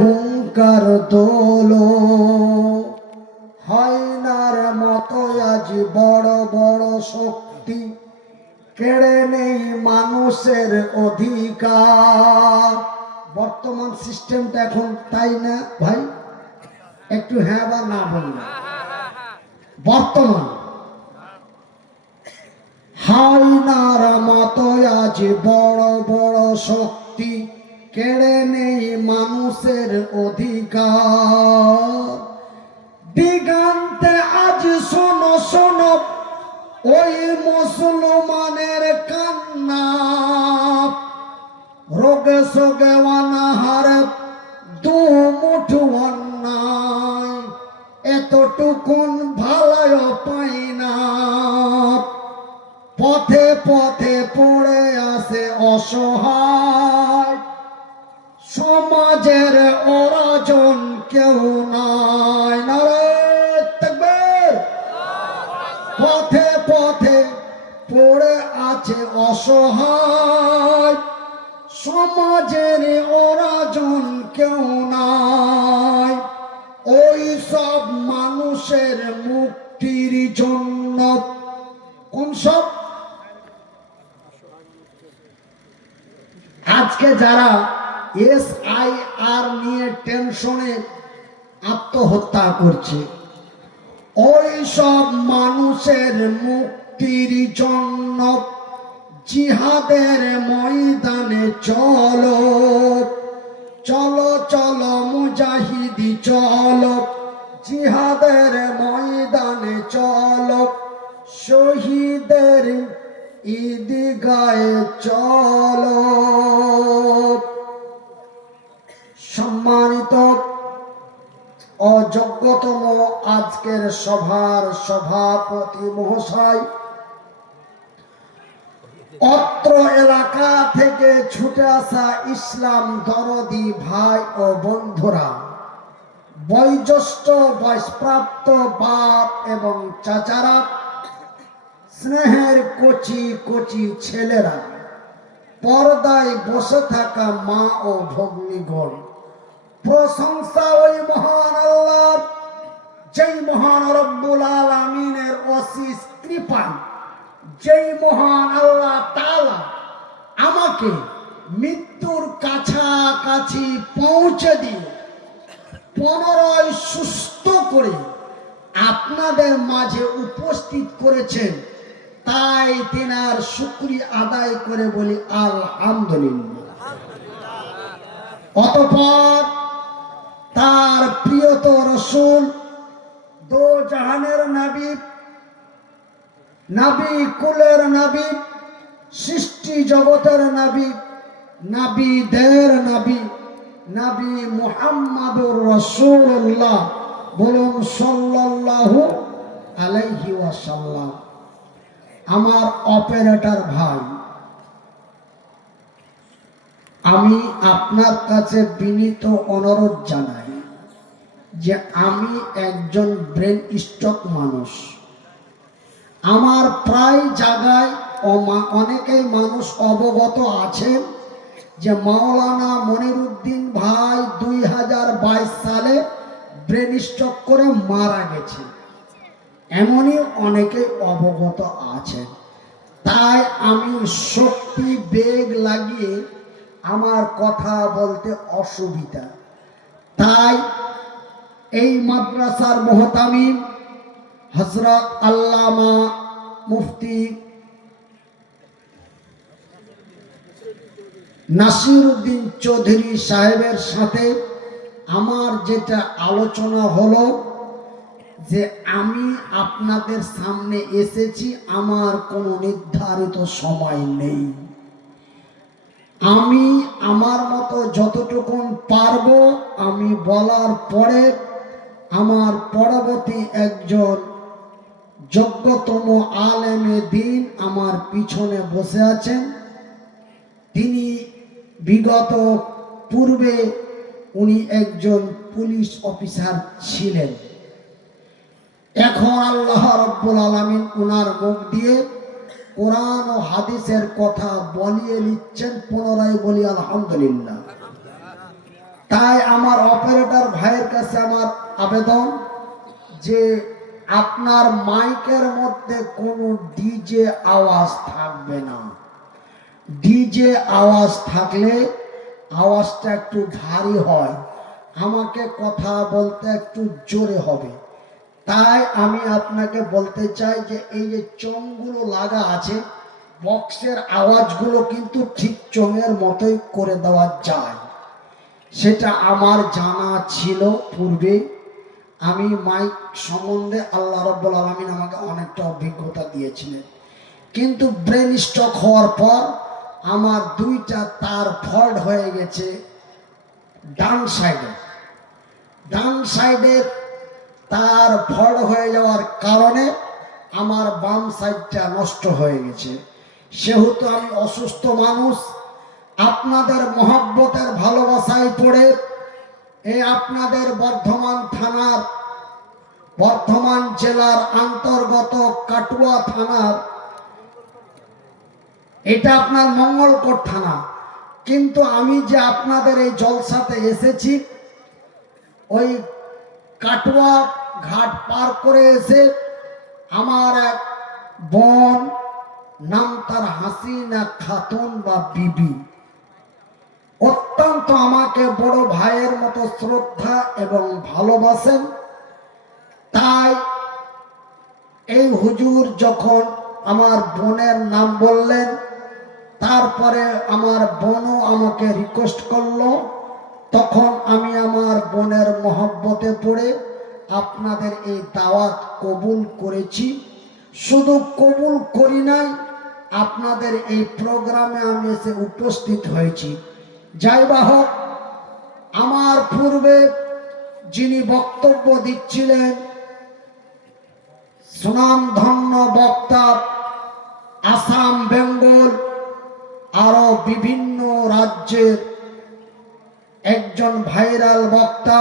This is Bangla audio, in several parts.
হুঙ্কার তোলো। হাইনার মতো, আজ বড় বড় শক্তি কেড়ে নেই মানুষের অধিকার। বর্তমান সিস্টেমটা এখন তাই না ভাই? একটু হ্যাঁ বা না বলুন। বর্তমান। হাইনার মতো, আজ বড় বড় শক্তি কেড়ে নেই মানুষের অধিকার। দিগান্তে আজ শোনো শোনো, ওই মুসলমানের কান্না। রোগে সোগে অনাহার দু মুঠু অন্যায়, এতটুকুন ভালো পাই না। পথে পথে পড়ে আসে অসহায়। সমাজের অরাজন কেউ নাই। পথে পথে পড়ে আছে অসহায়। সমাজের অরাজন কেউ নাই। ওই সব মানুষের মুক্তির জন্য। কোন সব? আজকে যারা এস আই আর নিয়ে টেনশনে আত্মহত্যা করছে। ওই সব মানুষের মুক্তির জন্য জিহাদের ময়দানে চলো চলো চলো মুজাহিদি, চলো, জিহাদের ময়দানে চলো, শহীদের ঈদগায় চলো। অযোগ্যতম আজকের সভার সভাপতি মহাশয়। অত্র এলাকা থেকে ছুটে আসা ইসলাম দরদি ভাই ও বন্ধুরা, বয়োজ্যেষ্ঠ বয়সপ্রাপ্ত বাপ এবং চাচারা, স্নেহের কচি কচি ছেলেরা, পর্দায় বসে থাকা মা ও ভগ্নীগণ প্রশংসা ওই মহান আল্লাহ, যেই মহান রব্বুল আলমিনের অশিস কৃপা, যেই মহান আল্লাহ তালা আমাকে মৃত্যুর কাছাকাছি পৌঁছে দিয়ে পুনরায় সুস্থ করে আপনাদের মাঝে উপস্থিত করেছেন, তাই তেনার শুক্রিয়া আদায় করে বলি আলহামদুলিল্লাহ। অতপর তার প্রিয়ত রসুল দো জাহানের নাবি নাবি কুলের নাবি, সৃষ্টি জগতের নাবি, নাবিদের নাবি নাবি মুহাম্মাদুর রসুল্লাহ বলুন সাল্লাল্লাহু আলাইহি ওয়াসাল্লাম। আমার অপারেটর ভাই আমি আপনার কাছে বিনীত অনুরোধ জানাই যে আমি একজন ব্রেন স্ট্রোক মানুষ। আমার প্রায় জায়গায় অনেকেই মানুষ অবগত আছেন যে মাওলানা মনিরুদ্দিন ভাই দুই হাজার বাইশ সালে ব্রেন স্ট্রোক করে মারা গেছে। এমনই অনেকে অবগত আছেন। তাই আমি শক্তি বেগ লাগিয়ে আমার কথা বলতে অসুবিধা। তাই এই মাদ্রাসার মোহতামিম হজরত আল্লামা মুফতি নাসির উদ্দিন চৌধুরী সাহেবের সাথে আমার যেটা আলোচনা হলো যে আমি আপনাদের সামনে এসেছি, আমার কোনো নির্ধারিত সময় নেই। আমি আমার মতো যতটুকুন পারব, আমি বলার পরে আমার পরবর্তী একজন যোগ্যতম আলেমে দিন আমার পিছনে বসে আছেন। তিনি বিগত পূর্বে উনি একজন পুলিশ অফিসার ছিলেন। এখন আল্লাহ রব্বুল আলমিন ওনার মুখ দিয়ে কোরআন ও হাদিসের কথা বলিয়ে নিচ্ছেন পুনরায় বলি, আলহামদুলিল্লাহ। তাই আমার অপারেটর ভাইয়ের কাছে আমার আবেদন যে আপনার মাইকের মধ্যে কোনো ডিজে আওয়াজ থাকবে না। ডিজে আওয়াজ থাকলে আওয়াজটা একটু ভারী হয়, আমাকে কথা বলতে একটু জোরে হবে। তাই আমি আপনাকে বলতে চাই যে এই যে চোঙগুলো লাগা আছে, বক্সের আওয়াজগুলো কিন্তু ঠিক চোঙের মতোই করে দেওয়া যায়। সেটা আমার জানা ছিল পূর্বে আমি মাইক সম্বন্ধে আল্লাহ রব্বুল আলমিন আমাকে অনেকটা অভিজ্ঞতা দিয়েছিলেন। কিন্তু ব্রেন স্ট্রোক হওয়ার পর আমার দুইটা তার ফল্ট হয়ে গেছে ডান সাইডে। ডান সাইডের তার ভর হয়ে যাওয়ার কারণে আমার বাম সাইডটা নষ্ট হয়ে গেছে। সেহেতু আমি অসুস্থ মানুষ, আপনাদের মহব্বতের ভালোবাসায় পড়ে এই আপনাদের বর্ধমান থানার, বর্ধমান জেলার অন্তর্গত কাটুয়া থানার, এটা আপনার মঙ্গলকোট থানা। কিন্তু আমি যে আপনাদের এই জলসাতে এসেছি, ওই কাটুয়া ঘাট পার করে এসে আমার এক বোন নাম তার হাসিনা খাতুন বা বিবি। অত্যন্ত আমাকে বড় ভাইয়ের মতো শ্রদ্ধা এবং ভালোবাসেন। তাই এই হুজুর যখন আমার বোনের নাম বললেন, তারপরে আমার বোনও আমাকে রিকোয়েস্ট করল। তখন আমি আমার বোনের মহব্বতে পড়ে আপনাদের এই দাওয়াত কবুল করেছি। শুধু কবুল করি নাই, আপনাদের এই প্রোগ্রামে আমি এসে উপস্থিত হয়েছি। যাই বা হোক, আমার পূর্বে যিনি বক্তব্য দিচ্ছিলেন, সুনামধন্য বক্তা, আসাম, বেঙ্গল, আরও বিভিন্ন রাজ্যের একজন ভাইরাল বক্তা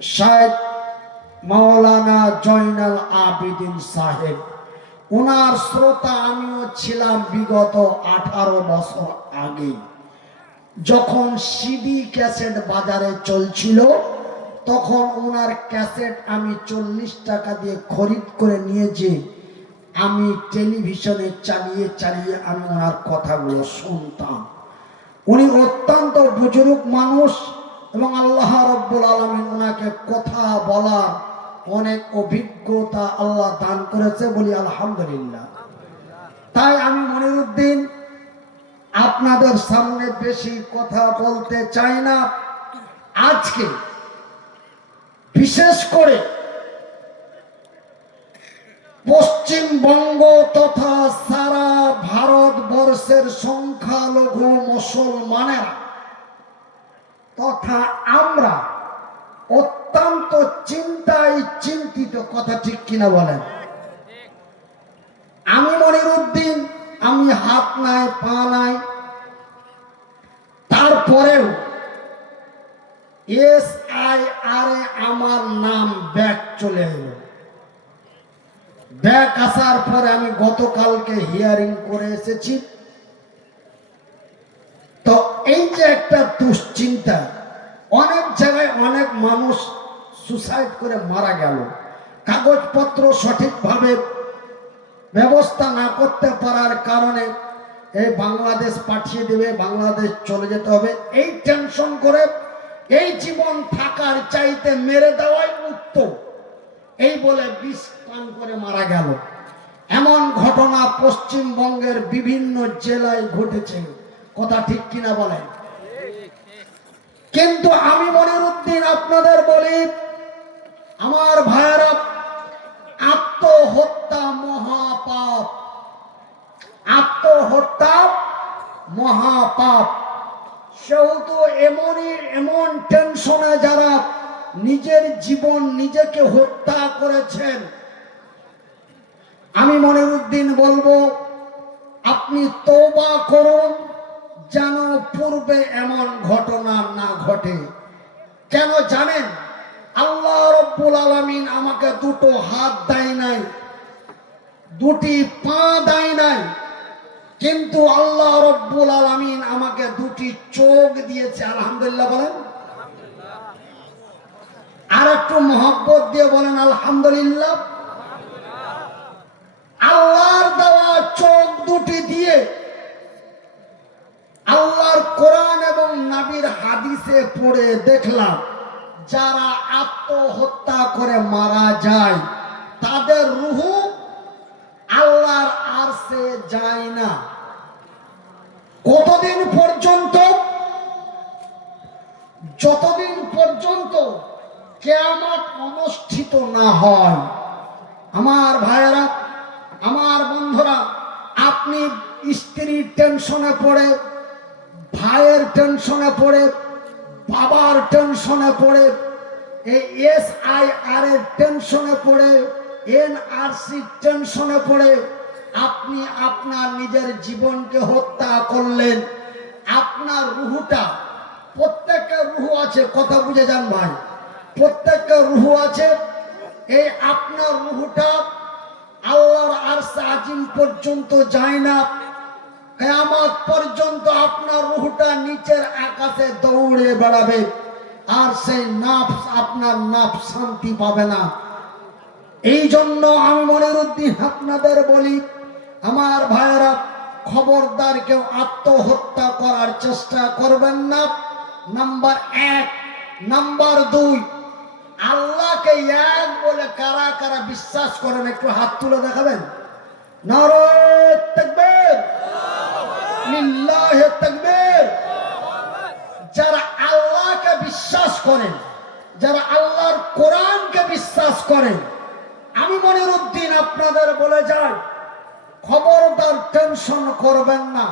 শায়দ মাওলানা জয়নাল আবিদিন সাহেব। ওনার শ্রোতা আমিও ছিলাম বিগত আঠারো বছর আগে। যখন সিডি ক্যাসেট বাজারে চলছিল, তখন ওনার ক্যাসেট আমি চল্লিশ টাকা দিয়ে খরিদ করে নিয়ে যে আমি টেলিভিশনে চালিয়ে চালিয়ে আমি ওনার কথাগুলো শুনতাম। উনি অত্যন্ত বুজুর্গ মানুষ এবং আল্লাহ রব্বুল আলমিন ওনাকে কথা বলা অনেক অভিজ্ঞতা আল্লাহ দান করেছে বলি আলহামদুলিল্লাহ। তাই আমি মনিরুদ্দিন আপনাদের সামনে বেশি কথা বলতে চাই না। আজকে বিশেষ করে পশ্চিমবঙ্গ তথা সারা ভারতবর্ষের সংখ্যালঘু মুসলমানেরা তথা আমরা অত্যন্ত চিন্তায় চিন্তিত, কথা ঠিক কিনা বলেন? আমি মনিরুদ্দিন, আমি হাত নাই, পা নাই। তারপরেও এস আই আর আমার নাম ব্যাক চলে এলো। ব্যাক আসার পরে আমি গতকালকে হিয়ারিং করে এসেছি। তো এই যে একটা দুশ্চিন্তা, অনেক জায়গায় অনেক মানুষ সুসাইড করে মারা গেল। কাগজপত্র সঠিকভাবে ব্যবস্থা না করতে পারার কারণে এই বাংলাদেশ পাঠিয়ে দেবে, বাংলাদেশ চলে যেতে হবে। এই টেনশন করে এই জীবন থাকার চাইতে মেরে দেওয়াই উত্তম। এই বলে বিষ পান করে মারা গেল। এমন ঘটনা পশ্চিমবঙ্গের বিভিন্ন জেলায় ঘটেছে। কথা ঠিক কিনা বলেন? কিন্তু আমি মনের উদ্দিন আপনাদের বলি, আমার ভাইয়েরা, আত্মহত্যা মহাপাপ। আত্মহত্যা মহাপাপ। সেহেতু এমনই, এমন টেনশনে যারা নিজের জীবন নিজেকে হত্যা করেছেন। আমি মনের উদ্দিন বলব, আপনি তৌবা করুন যেন পূর্বে এমন ঘটনা না ঘটে। কেন জানেন? আল্লাহ রব্বুল আলমিন আমাকে দুটো হাত দেয় নাই, দুটি পা দেয় নাই, কিন্তু আল্লাহ রব্বুল আলামিন আমাকে দুটি চোখ দিয়েছে। আলহামদুলিল্লাহ বলেন। আর একটু মহব্বত দিয়ে বলেন, আলহামদুলিল্লাহ। আল্লাহর দেওয়া চোখ দুটি দিয়ে আল্লাহর কোরআন এবং নাবির হাদিসে পড়ে দেখলাম, যারা আত্মহত্যা করে মারা যায়, তাদের রুহু আল্লাহর আরশে যায় না। কতদিন পর্যন্ত? যতদিন পর্যন্ত কেয়ামত অনুষ্ঠিত না হয়। আমার ভাইয়েরা, আমার বন্ধুরা, আপনি স্ত্রীর টেনশনে পড়ে, ভাইয়ের টেনশনে পড়ে, বাবার টেনশনে পড়ে, এই এস আই আর এর টেনশনে পড়ে, এনআরসি টেনশনে পড়ে, আপনি আপনার নিজের জীবনকে হত্যা করলেন। আপনার রুহুটা, প্রত্যেকের রুহু আছে, কথা বুঝে যান ভাই। প্রত্যেকের রুহু আছে। এই আপনার রুহুটা আল্লাহর আরশে আজিম পর্যন্ত যায় না। কেয়ামত পর্যন্ত আপনার রুহটা নিচের আকাশে দৌড়ে বেড়াবে আর সেই নাফস আপনার নাফস শান্তি পাবে না। এই জন্য আমি মনিরুদ্দিন আপনাদের বলি, আমার ভাইয়েরা খবরদার কেউ আত্মহত্যা করার চেষ্টা করবেন না। নাম্বার এক। নাম্বার দুই আল্লাহকে এক বলে কারা কারা বিশ্বাস করেন, একটু হাত তুলে দেখাবেন। যারা আল্লাহকে বিশ্বাস করেন, যারা আল্লাহর কোরআনকে বিশ্বাস করেন, আমি মনির উদ্দিন আপনাদের বলে যাই, খবরদার টেনশন করবেন না,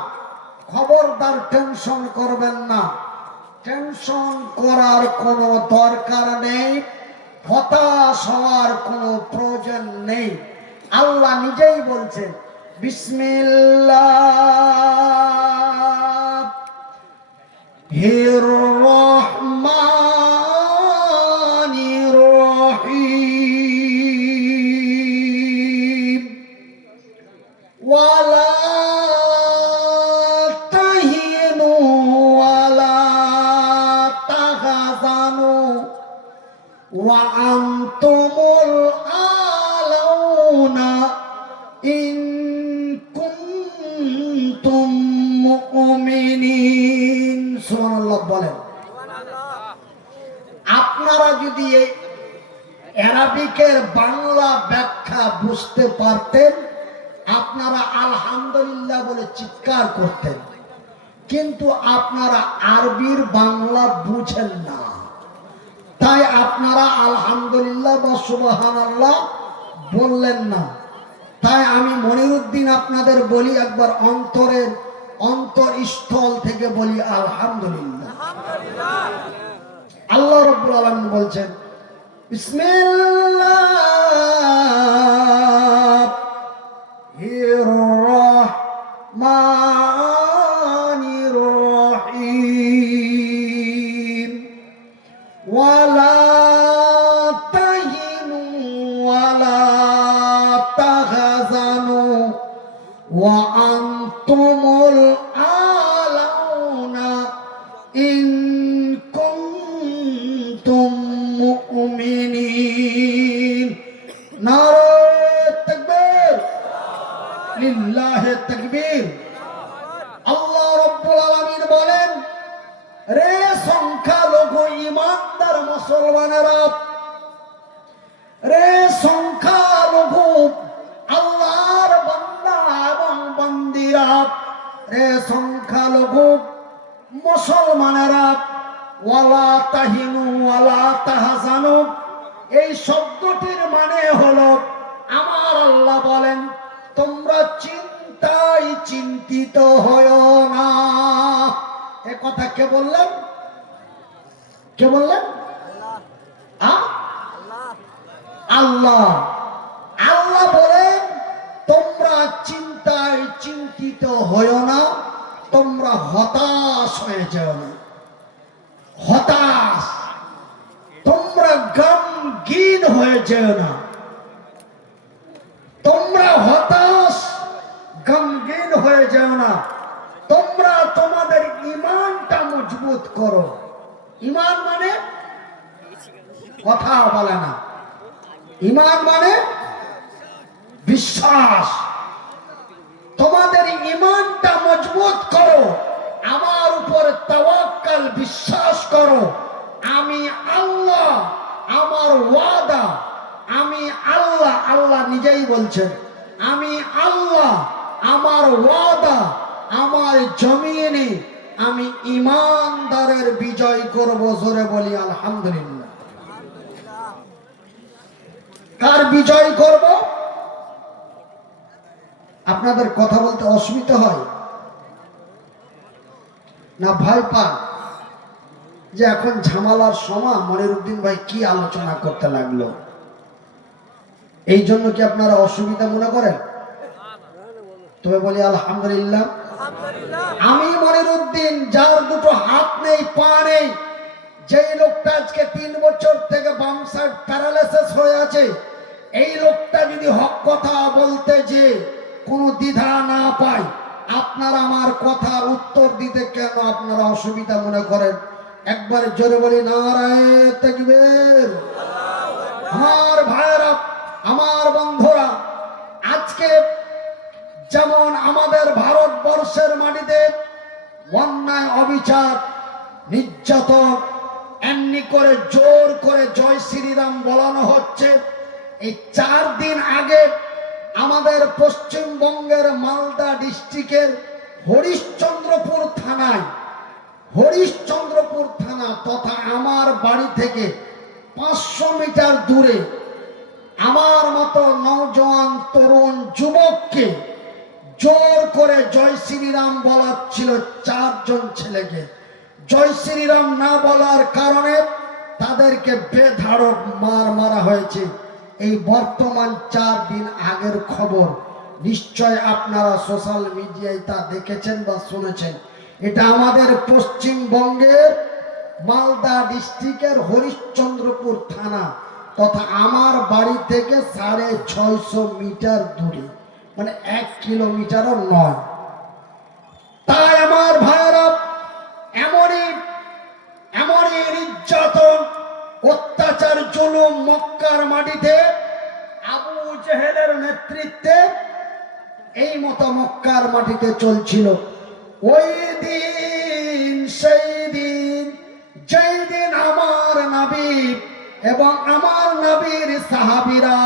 খবরদার টেনশন করবেন না। টেনশন করার কোনো দরকার নেই। হতাশ হওয়ার কোনো প্রয়োজন নেই। আল্লাহ নিজেই বলছেন বিসমিল্লাহ। হির পারতেন আপনারা আলহামদুলিল্লাহ বলে চিৎকার করতেন। কিন্তু আপনারা আরবির বাংলা বুঝেন না। তাই আপনারা আলহামদুলিল্লাহ বা সুবাহান আল্লাহ বললেন না। তাই আমি মনিরুদ্দিন আপনাদের বলি, একবার অন্তরের অন্তরস্থল থেকে বলি, আলহামদুলিল্লাহ। আল্লাহ রব্বুল আলমিন বলছেন বিসমিল্লাহির মুসলমানেরা রে সংখ্যালঘু, আল্লাহর বান্দা এবং বন্দিরা, রে সংখ্যালঘু, মুসলমানেরা, ওয়ালা তাহিনু ওয়ালা তাহাজানু, এই শব্দটির মানে হলো, আমার আল্লাহ বলেন, তোমরা চিন্তায় চিন্তিত হও না। এ কথা কে বললেন? কে বললেন? আল্লাহ। আল্লাহ বলেন, তোমরা চিন্তায় চিন্তিত হও না, তোমরা হতাশ হয়ে যাও না। হতাশ। তোমরা গমগীন হয়ে যেও না। তোমরা হতাশ, গমগীন হয়ে যেও না। তোমরা তোমাদের ইমানটা মজবুত করো। ইমান মানে কথা বলে না। ইমান মানে বিশ্বাস। তোমাদের ইমানটা মজবুত করো, আমার উপর তাওয়াক্কাল বিশ্বাস করো। আমি আল্লাহ, আমার ওয়াদা। আমি আল্লাহ আল্লাহ নিজেই বলছেন। আমি আল্লাহ, আমার ওয়াদা আমার জমিনে আমি ইমানদারের বিজয় করব জোরে বলি আলহামদুলিল্লাহ কার বিজয় করব আপনাদের কথা বলতে অসুবিধা হয় না ভয় পান যে এখন ঝামালার সময় মনিরুদ্দিন ভাই কি আলোচনা করতে লাগল? এই জন্য কি আপনারা অসুবিধা মনে করেন? তবে বলি আলহামদুলিল্লাহ। আমি মনিরুদ্দিন যার দুটো হাত নেই পা নেই যেই লোকটা আজকে তিন বছর থেকে বাম সাইড প্যারালাইসিস হয়ে আছে এই লোকটা যদি হক কথা বলতে যে কোনো দ্বিধা না পায় আপনারা আমার কথার উত্তর দিতে কেন আপনারা অসুবিধা মনে করেন? একবার জোরে বলি, নারায় তাকবীর। আমার ভাইয়েরা, আমার বন্ধুরা, আজকে যেমন আমাদের ভারতবর্ষের মাটিতে অন্যায়, অবিচার, নির্যাতন, এমনি করে জোর করে জয় শ্রীরাম বলানো হচ্ছে, এই চার দিন আগে আমাদের পশ্চিমবঙ্গের মালদা ডিস্ট্রিক্টের হরিশ্চন্দ্রপুর থানায়, হরিশ্চন্দ্রপুর থানা তথা আমার বাড়ি থেকে পাঁচশো মিটার দূরে আমার মতো নওজোয়ান তরুণ যুবককে জোর করে জয় শ্রীরাম বলাচ্ছিল চারজন ছেলেকে। জয় শ্রীরাম না বলার কারণে তাদেরকে বেধাড়ক মার মারা হয়েছে। এই বর্তমান চার দিন আগের খবর, নিশ্চয় আপনারা সোশ্যাল মিডিয়ায় তা দেখেছেন বা শুনেছেন। এটা আমাদের পশ্চিমবঙ্গের মালদা ডিস্ট্রিক্টের হরিশ্চন্দ্রপুর থানা তথা আমার বাড়ি থেকে সাড়ে ছয়শো মিটার দূরে মানে এক কিলোমিটারও নয়। তাই আমার ভাইয়েরা, এমনই এমনই নির্যাতন, অত্যাচার, জুলুম মক্কার মাটিতে আবু জেহেলের নেতৃত্বে এই মতো মক্কার মাটিতে চলছিল। ওই দিন, সেই দিন, যেই দিন আমার নবী এবং আমার নবীর সাহাবিরা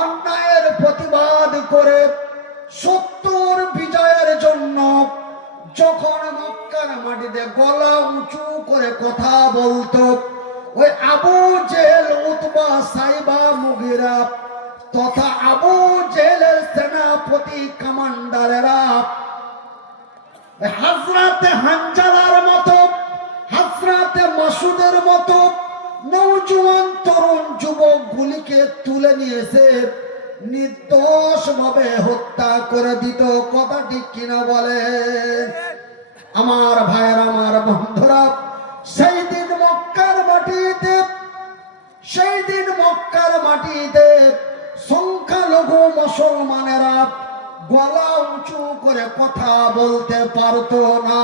অন্যায়ের প্রতিবাদ করে সত্তর বিজয়ের জন্য যখন মক্কার মাটিতে গলা উঁচু করে কথা বলতো, ওই আবু জেল উতবা, সাইবা, মুগিরা তথা আবু জেলের সেনাপতি কমান্ডারেরা হাজরাতে হানজালার মতো, হাজরাতে মাসুদের মতো নৌজওয়ান তরুণ যুবক গুলিকে তুলে নিয়েছে নির্দোষ ভাবে হত্যা করে দিত। কথা ঠিক কিনা বলে? আমার ভাইয়ের, আমার বন্ধুরা সেই দিন মক্কার মাটিতে সেই দিন মক্কার মাটিতে সংখ্যালঘু মুসলমানেরা গলা উঁচু করে কথা বলতে পারত না।